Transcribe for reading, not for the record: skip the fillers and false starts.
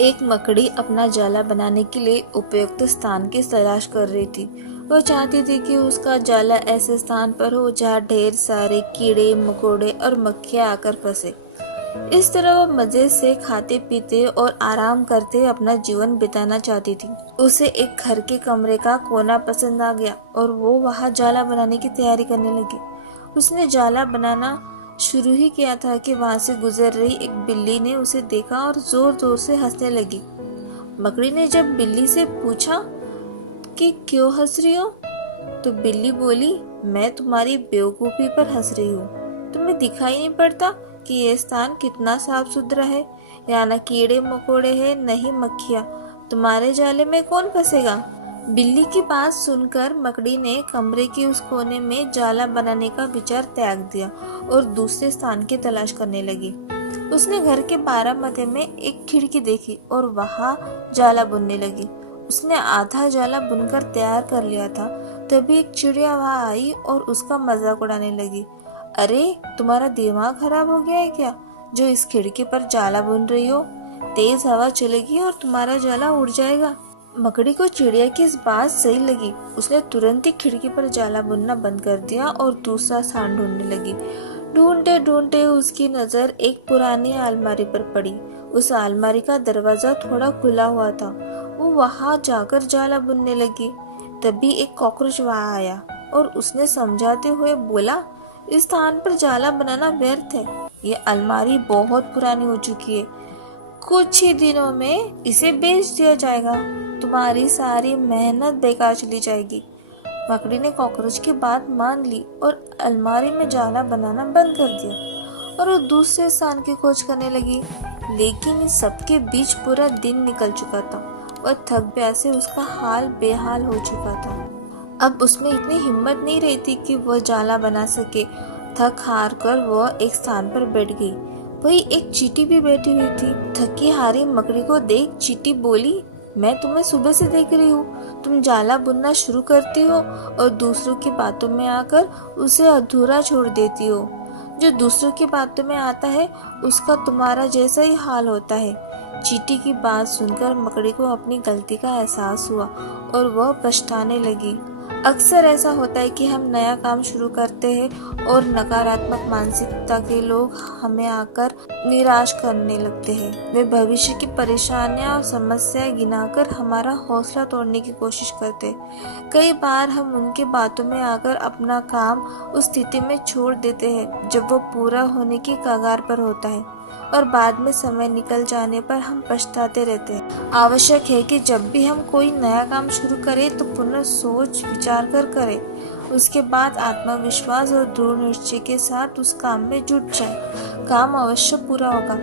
एक मकड़ी अपना जाला बनाने के लिए उपयुक्त स्थान की तलाश कर रही थी। वह चाहती थी कि उसका जाला ऐसे स्थान पर हो जहाँ ढेर सारे कीड़े मकोड़े और मक्खियाँ आकर फंसे। इस तरह वह मजे से खाते पीते और आराम करते अपना जीवन बिताना चाहती थी। उसे एक घर के कमरे का कोना पसंद आ गया और वो वहाँ जाला बनाने की तैयारी करने लगी। उसने जाला बनाना शुरू ही किया था कि वहां से गुजर रही एक बिल्ली ने उसे देखा और जोर जोर से हंसने लगी। मकड़ी ने जब बिल्ली से पूछा कि क्यों हंस रही हो, तो बिल्ली बोली, मैं तुम्हारी बेवकूफी पर हंस रही हूँ। तुम्हें दिखाई नहीं पड़ता कि यह स्थान कितना साफ सुथरा है। यहाँ न कीड़े मकोड़े हैं न ही मक्खियाँ। तुम्हारे जाले में कौन फंसेगा। बिल्ली की बात सुनकर मकड़ी ने कमरे के उस कोने में जाला बनाने का विचार त्याग दिया और दूसरे स्थान की तलाश करने लगी। उसने घर के बारामदे में एक खिड़की देखी और वहाँ जाला बुनने लगी। उसने आधा जाला बुनकर तैयार कर लिया था, तभी एक चिड़िया वहाँ आई और उसका मजाक उड़ाने लगी। अरे, तुम्हारा दिमाग खराब हो गया है क्या, जो इस खिड़की पर जाला बुन रही हो? तेज हवा चलेगी और तुम्हारा जाला उड़ जाएगा। मकड़ी को चिड़िया की इस बात सही लगी। उसने तुरंत ही खिड़की पर जाला बुनना बंद कर दिया और दूसरा स्थान ढूंढने लगी। ढूंढते ढूंढते उसकी नजर एक पुरानी अलमारी पर पड़ी। उस अलमारी का दरवाजा थोड़ा खुला हुआ था। वो वहां जाकर जाला बुनने लगी। तभी एक कॉकरोच वहां आया और उसने समझाते हुए बोला, इस स्थान पर जाला बनाना व्यर्थ है। ये अलमारी बहुत पुरानी हो चुकी है। कुछ ही दिनों में इसे बेच दिया जाएगा। तुम्हारी सारी मेहनत बेकार चली जाएगी। मकड़ी ने कॉकरोच की बात मान ली और अलमारी में जाला बनाना बंद कर दिया और वो दूसरे स्थान की खोज करने लगी। लेकिन इस सबके बीच पूरा दिन निकल चुका था। वह थक प्यासे उसका हाल बेहाल हो चुका था। अब उसमें इतनी हिम्मत नहीं रही थी कि वह जाला बना सके। थक हार कर वह एक स्थान पर बैठ गई। वही एक चींटी भी बैठी हुई थी। थकी हारी मकड़ी को देख चींटी बोली, मैं तुम्हें सुबह से देख रही हूँ। तुम जाला बुनना शुरू करती हो और दूसरों की बातों में आकर उसे अधूरा छोड़ देती हो। जो दूसरों की बातों में आता है उसका तुम्हारा जैसा ही हाल होता है। चींटी की बात सुनकर मकड़ी को अपनी गलती का एहसास हुआ और वह पछताने लगी। अक्सर ऐसा होता है कि हम नया काम शुरू करते हैं और नकारात्मक मानसिकता के लोग हमें आकर निराश करने लगते हैं। वे भविष्य की परेशानियां और समस्याएं गिनाकर हमारा हौसला तोड़ने की कोशिश करते हैं। कई बार हम उनके बातों में आकर अपना काम उस स्थिति में छोड़ देते हैं जब वो पूरा होने की कगार पर होता है और बाद में समय निकल जाने पर हम पछताते रहते हैं। आवश्यक है कि जब भी हम कोई नया काम शुरू करें तो पुनः सोच विचार कर करें। उसके बाद आत्मविश्वास और दृढ़ निश्चय के साथ उस काम में जुट जाए। काम अवश्य पूरा होगा।